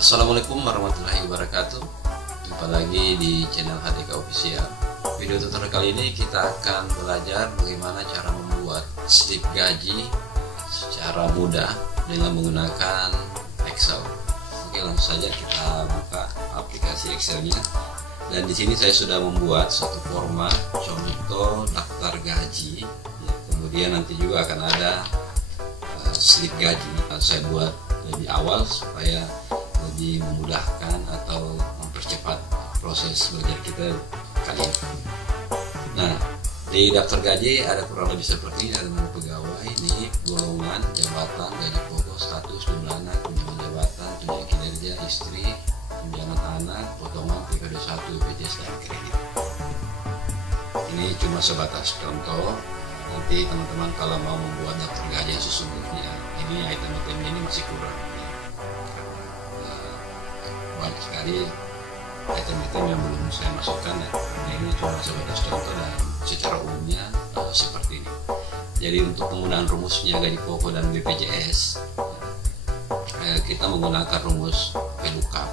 Assalamualaikum warahmatullahi wabarakatuh. Jumpa lagi di channel HDK Official. Video tutorial kali ini kita akan belajar bagaimana cara membuat slip gaji secara mudah dengan menggunakan Excel. Oke, langsung saja kita buka aplikasi Excelnya. Dan di sini saya sudah membuat suatu format contoh daftar gaji. Kemudian nanti juga akan ada slip gaji. Saya buat lebih awal supaya lebih memudahkan atau mempercepat proses belajar kita kali ini. Nah, di daftar gaji ada kurang lebih seperti ini. Ada nama pegawai, ini golongan, jabatan, gaji pokok, status, jumlah anak, tunjangan jabatan, tunjangan kinerja, istri, tunjangan anak, potongan PKD 1, BPJS dan kredit. Ini cuma sebatas contoh. Nanti teman-teman kalau mau membuat daftar gaji yang sesungguhnya, ini item-item ini masih kurang. Banyak sekali item-item yang belum saya masukkan, dan ini cuma sebatas contoh dan secara umumnya seperti ini. Jadi untuk penggunaan rumusnya gaji pokok dan BPJS, kita menggunakan rumus VLOOKUP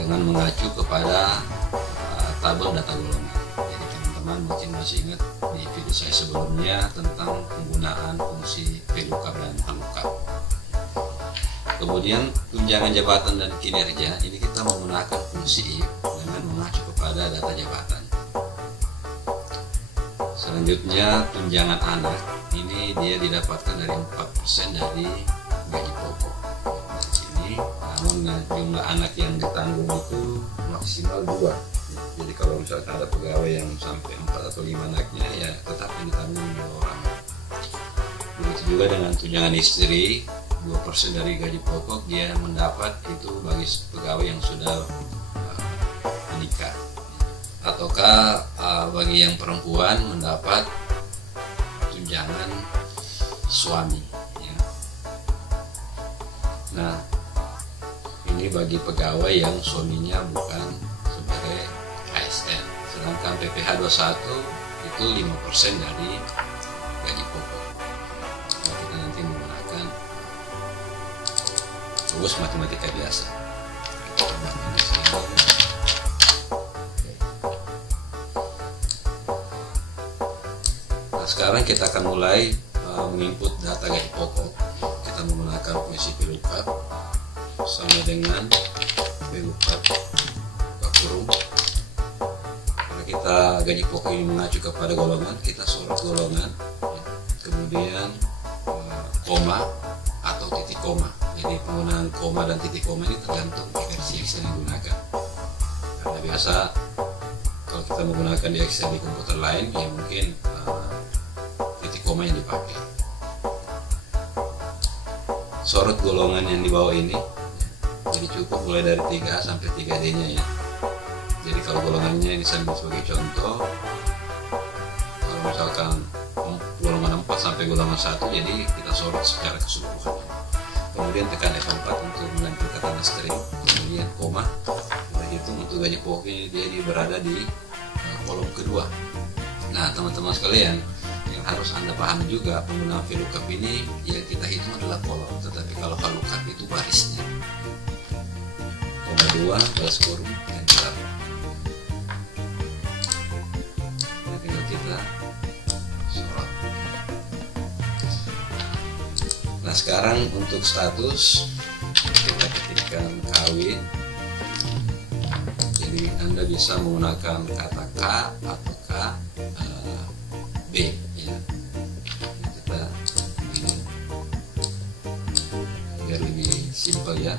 dengan mengacu kepada tabel data golongan. Jadi teman-teman mungkin masih ingat di video saya sebelumnya tentang penggunaan fungsi VLOOKUP dan HLOOKUP. Kemudian tunjangan jabatan dan kinerja, ini kita menggunakan fungsi if dengan mengacu kepada data jabatan. Selanjutnya tunjangan anak, ini dia didapatkan dari 4% dari gaji pokok. Di sini, namun jumlah anak yang ditanggung itu maksimal 2. Jadi kalau misalkan ada pegawai yang sampai 4 atau 5 anaknya, ya tetap yang ditanggung 2 orang. Begitu juga dengan tunjangan istri, 2% dari gaji pokok dia mendapat itu bagi pegawai yang sudah menikah, ataukah bagi yang perempuan mendapat tunjangan suami ya. Nah, ini bagi pegawai yang suaminya bukan sebagai ASN, sedangkan PPh 21 itu 5% dari gaji pokok. Nah, kita nanti menggunakan rumus matematika biasa. Nah, sekarang kita akan mulai menginput data gaji pokok. Kita menggunakan fungsi VLOOKUP sama dengan VLOOKUP buka kurung. Karena kita gaji pokok ini mengacu kepada golongan, kita sorot golongan, kemudian koma atau titik koma. Jadi penggunaan koma dan titik koma ini tergantung versi Excel yang digunakan. Karena biasa kalau kita menggunakan di Excel di komputer lain, ya mungkin titik koma yang dipakai. Sorot golongan yang di bawah ini, jadi cukup mulai dari 3 sampai 3D nya ya. Jadi kalau golongannya ini saya ambil sebagai contoh, kalau misalkan golongan 4 sampai golongan 1, jadi kita sorot secara keseluruhan. Kemudian tekan F4 untuk melanjutkan tanda string, kemudian koma. Kita hitung untuk gaji pokok ini dia berada di kolom kedua. Nah, teman-teman sekalian, yang harus Anda pahami juga, penggunaan VLOOKUP ini yang kita hitung adalah kolom, tetapi kalau HLOOKUP itu barisnya. Koma 2 baris kurung enter. Nah, tinggal kita sorot. Nah, sekarang untuk status kita ketikkan kawin. Jadi Anda bisa menggunakan kata K atau K B ya. Kita ini biar lebih simpel ya.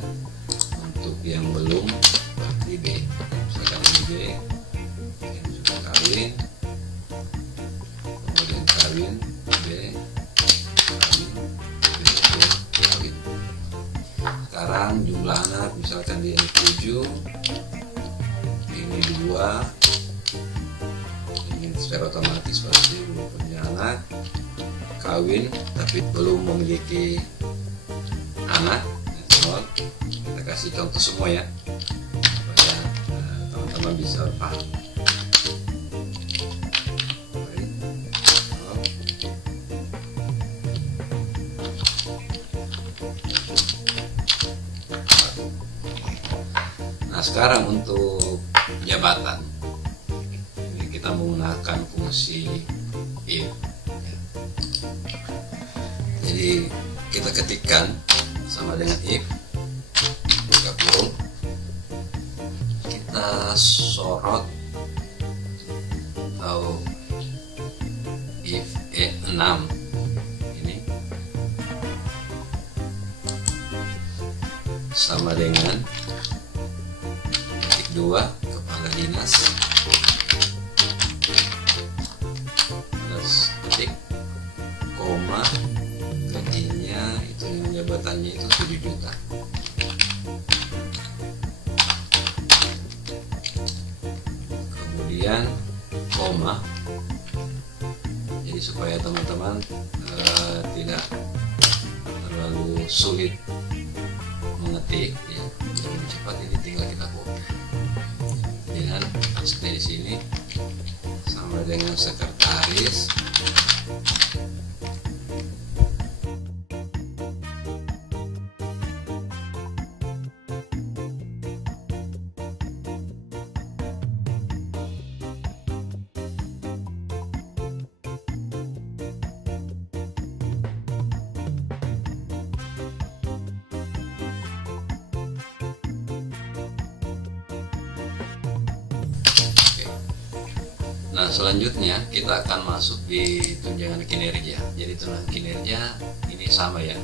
Untuk yang belum berarti B. Misalkan ini B, yang sudah kawin, kemudian kawin B, kawin. Sekarang jumlah anak misalkan dia 7, ini 2, ini secara otomatis pasti belum punya anak, kawin tapi belum memiliki anak, 0. Kita kasih contoh semua ya supaya teman-teman bisa paham. sekarang untuk jabatan ini kita menggunakan fungsi if. Jadi kita ketikkan sama dengan if, buka kurung, kita sorot atau if 6 ini sama dengan ketik 2 kepala dinas plus ketik koma, gajinya itu dengan jabatannya itu 7 juta. Kemudian koma, jadi supaya teman-teman tidak terlalu sulit mengetik ya, jadi lebih cepat, ini tinggal kita copy dengan stay di sini sama dengan sekretaris. Nah, selanjutnya kita akan masuk di tunjangan kinerja. Jadi tunjangan kinerja ini sama ya,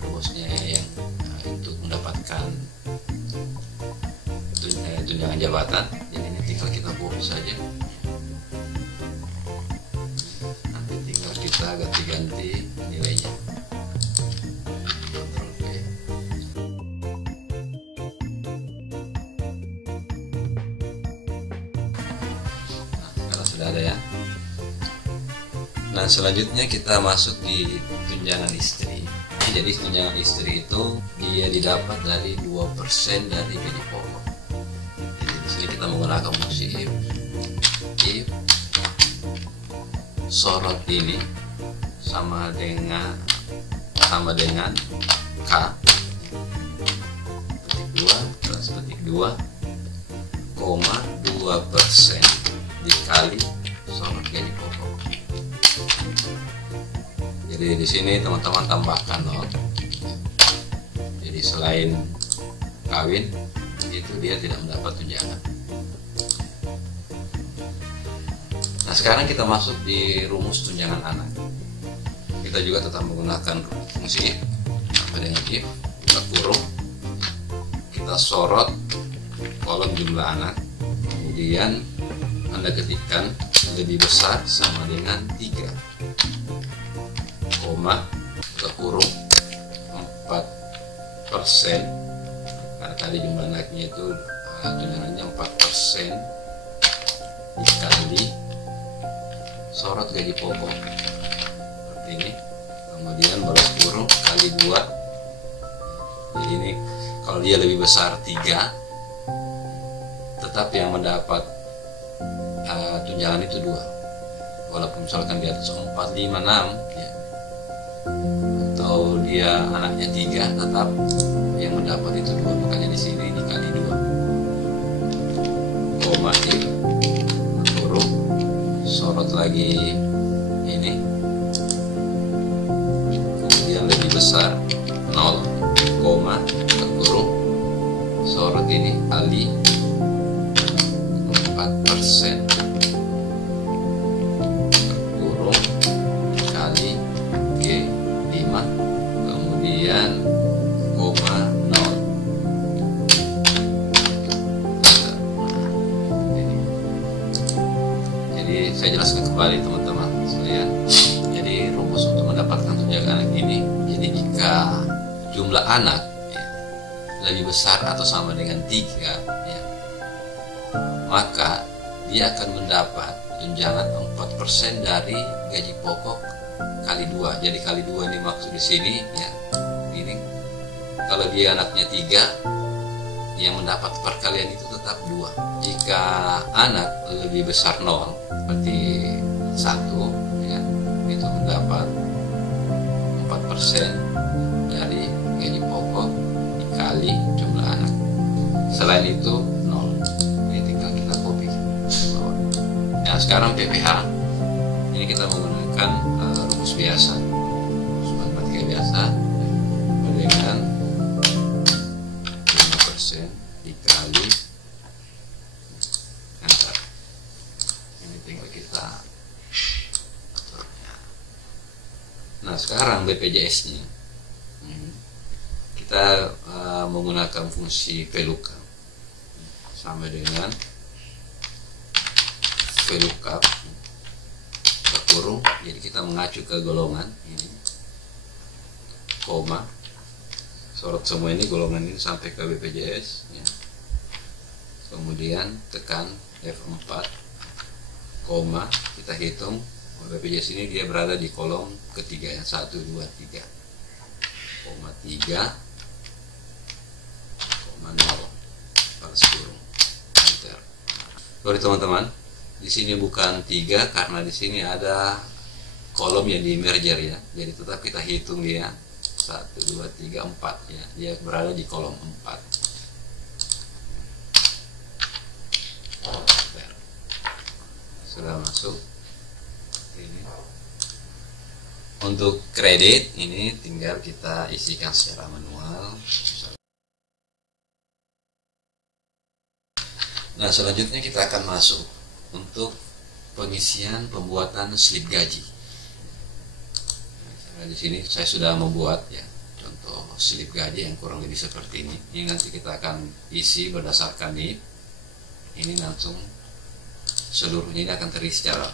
rumusnya yang untuk mendapatkan tunjangan jabatan. Jadi ini tinggal kita copy saja. Nanti tinggal kita ganti-ganti nilainya. Ctrl V. Sudah ada ya. Nah, selanjutnya kita masuk di tunjangan istri. Jadi tunjangan istri itu dia didapat dari 2% dari gaji pokok. Jadi di sini kita menggunakan fungsi if sorot ini sama dengan k ketik 2 plus ketik 2 koma 2% dikali sorot gaji pokok. Jadi di sini teman-teman tambahkan 0. Jadi selain kawin itu dia tidak mendapat tunjangan. Nah, sekarang kita masuk di rumus tunjangan anak. Kita juga tetap menggunakan fungsi if sama dengan if, buka kurung, kita sorot kolom jumlah anak, kemudian Anda ketikkan lebih besar sama dengan 3 koma, buka kurung, 4%, karena tadi jumlah anaknya itu tunjangannya 4% dikali sorot gaji pokok seperti ini, kemudian balas kurung kali 2. Jadi ini kalau dia lebih besar 3, tetap yang mendapat tunjangan itu 2, walaupun misalkan di atas 4, 5, 6 ya, atau dia anaknya 3, tetap yang mendapat itu 2. Makanya di sini dikali 2 koma kurung, sorot lagi ini, kemudian lebih besar 0 koma, kurung, sorot ini kali 4% kurung kali G5, kemudian koma 0. Jadi saya jelaskan kembali teman-teman sekalian. Jadi rumus untuk mendapatkan tunjangan anak ini, jadi jika jumlah anak ya, lebih besar atau sama dengan 3 ya, maka dia akan mendapat tunjangan 4% dari gaji pokok kali 2. Jadi kali 2 ini maksud di sini ya, ini kalau dia anaknya 3, yang mendapat perkalian itu tetap 2. Jika anak lebih besar 0 seperti 1 ya, itu mendapat 4% dari gaji pokok dikali jumlah anak. Selain itu 0. Ini tinggal kita copy ke bawah. Nah sekarang PPH ini kita menggunakan rumus biasa, rumus matematika biasa, dengan 5% dikali enter. Ini tinggal kita aturnya. Nah sekarang BPJS nya kita menggunakan fungsi VLOOKUP sama dengan VLOOKUP kurung, jadi kita mengacu ke golongan ini, koma, sorot semua ini golongan ini sampai ke BPJS ya. Kemudian tekan F4, koma, kita hitung BPJS ini dia berada di kolom ketiga yang 1, 2, 3, koma 3, koma 0, balas kurung, enter. Sorry teman-teman, di sini bukan 3 karena di sini ada kolom yang di merger ya. Jadi tetap kita hitung dia 1, 2, 3, 4 ya. Dia berada di kolom 4. Sudah masuk. Ini. Untuk kredit ini tinggal kita isikan secara manual. Nah selanjutnya kita akan masuk untuk pengisian pembuatan slip gaji. Nah, di sini saya sudah membuat ya contoh slip gaji yang kurang lebih seperti ini. Ini nanti kita akan isi berdasarkan NIP. Ini langsung seluruhnya ini akan terisi secara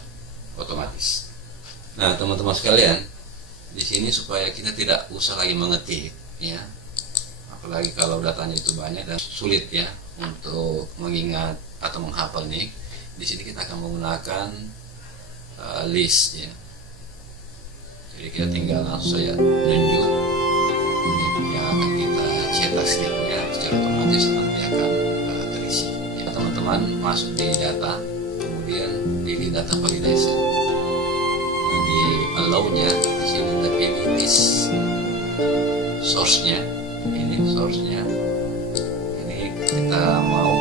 otomatis. Nah teman-teman sekalian, di sini supaya kita tidak usah lagi mengetik ya, apalagi kalau datanya itu banyak dan sulit ya untuk mengingat atau menghafal NIK. Di sini kita akan menggunakan list ya. Jadi kita tinggal langsung saja tunjuk ini yang akan kita cetak slipnya, secara otomatis nanti akan terisi. Ya, teman-teman masuk di data, kemudian pilih data validation. Nah, di allow-nya di sini kita pilih list source-nya. Ini source-nya. Ini kita mau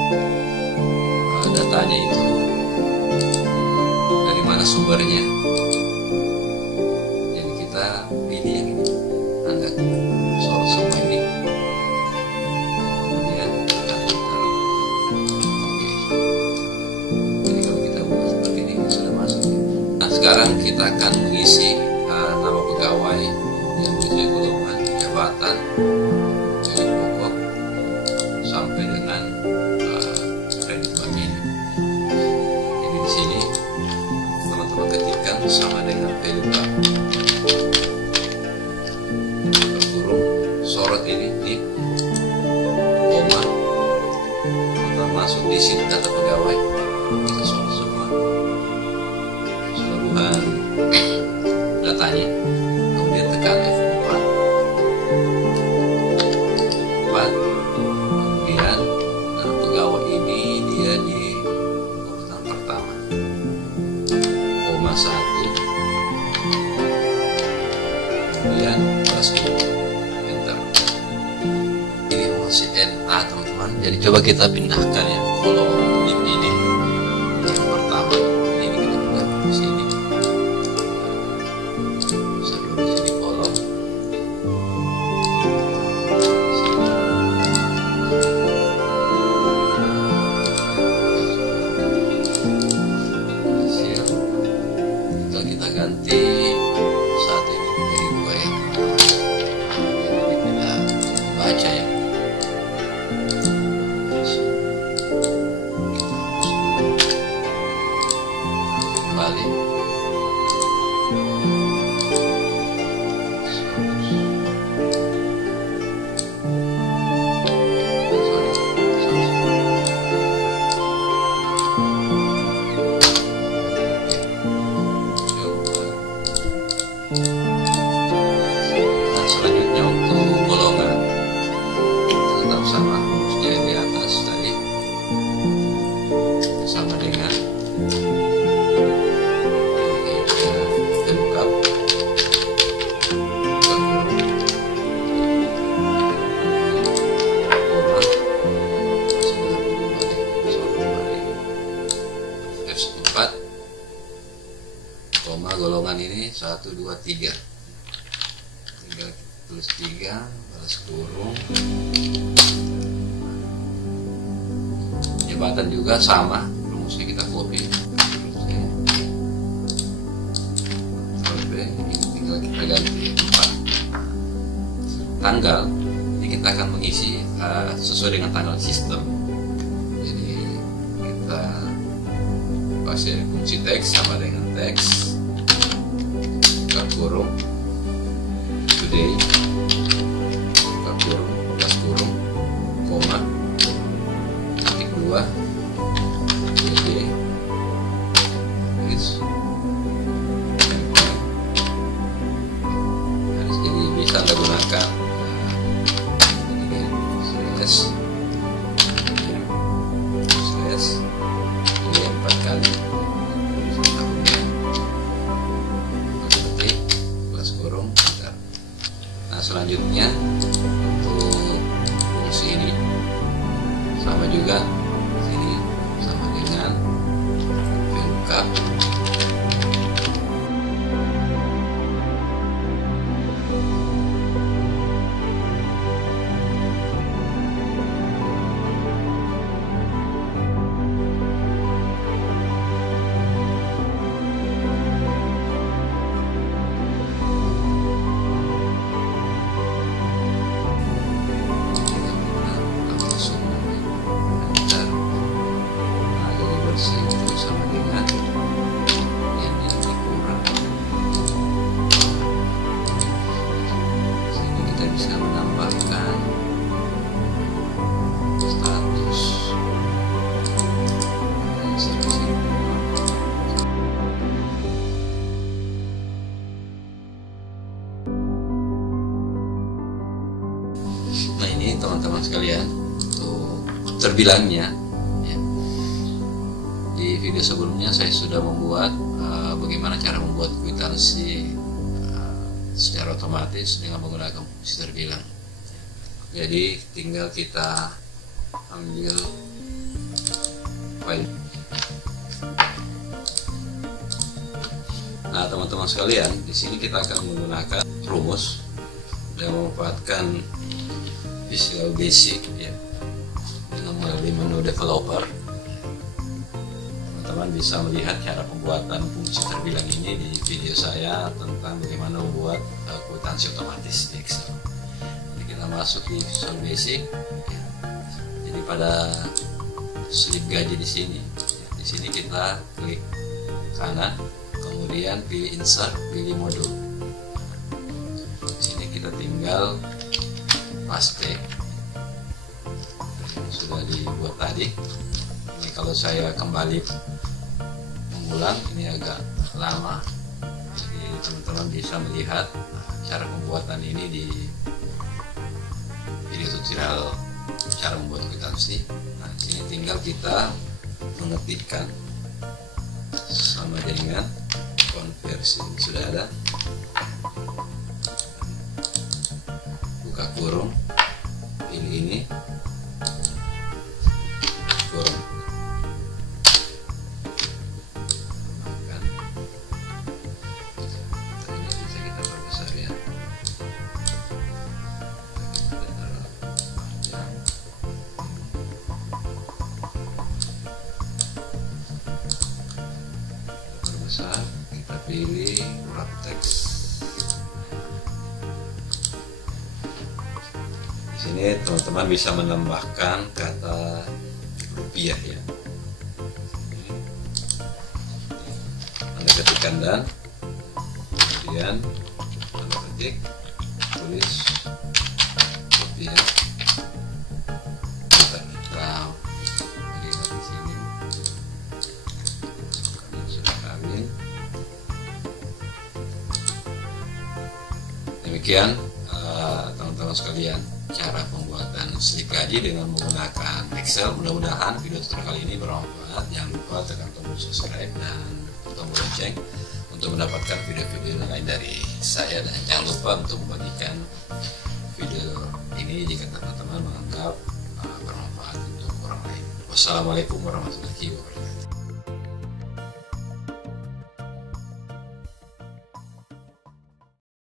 datanya itu dari mana sumbernya, jadi kita pilih yang ini, Anda soal semua ini, kemudian tekan enter. Oke, jadi kalau kita buat seperti ini sudah masuk. Nah sekarang kita akan mengisi nama pegawai, kemudian sesuai golongan, jabatan, gaji pokok, sampai dengan kredit bagi. Jadi di sini teman-teman ketikkan sama dengan VLOOKUP kurung sorot ini di koma, teman-teman masuk di sini data pegawai, kita sorot semua keseluruhan datanya, kemudian tekan F4, kemudian pegawai ini dia di urutan pertama, koma 1, kemudian plus enter. Ini masih NA teman-teman, jadi coba kita pindahkan ya kolom NIP ini yang pertama. Ini kita pindah ke sini, sebelum di sini kolom kita ganti satu ini menjadi 2 ya, jadi tidak baca ya. Kita hapus tulis 3 baris kurung. Jabatan juga sama, rumusnya kita copy. Ini tinggal kita ganti 4. Tanggal ini kita akan mengisi sesuai dengan tanggal sistem. Jadi kita pakai kunci teks sama dengan teks, buka kurung, today, buka kurung, plus kurung, koma, titik 2, jadi bisa Anda gunakan slash ini 4 kali ketik plus kurung enter. Nah, selanjutnya untuk fungsi ini sama juga, sini sama dengan VLOOKUP. Bisa menambahkan status nah, ini teman-teman sekalian untuk terbilangnya ya. Di video sebelumnya saya sudah membuat bagaimana cara membuat kwitansi secara otomatis dengan menggunakan fungsi terbilang. Jadi tinggal kita ambil file. Nah, teman-teman sekalian, di sini kita akan menggunakan rumus dan memanfaatkan Visual Basic ya, dengan melalui menu developer. Teman-teman bisa melihat cara pembuatan fungsi terbilang ini di video saya tentang bagaimana membuat kwitansi otomatis di Excel. Jadi kita masuk di Visual Basic ya. Jadi pada slip gaji di sini ya, di sini kita klik kanan, kemudian pilih insert, pilih modul. Di sini kita tinggal paste yang sudah dibuat tadi. Ini kalau saya kembali mengulang ini agak lama, jadi teman-teman bisa melihat cara pembuatan ini di video tutorial cara membuat kwitansi. Nah, di sini tinggal kita mengetikkan sama dengan konversi sudah ada, buka kurung, pilih ini kurung. Kita pilih wrap text. Di sini teman-teman bisa menambahkan kata rupiah ya. Anda ketikkan dan kemudian Anda ketik tulis rupiah. Kita lihat di sini. Demikian teman-teman sekalian cara pembuatan slip gaji dengan menggunakan Excel. Mudah-mudahan video tutorial kali ini bermanfaat. Jangan lupa tekan tombol subscribe dan tombol lonceng untuk mendapatkan video-video lain dari saya, dan jangan lupa untuk membagikan video ini jika teman-teman menganggap bermanfaat untuk orang lain. Wassalamualaikum warahmatullahi wabarakatuh.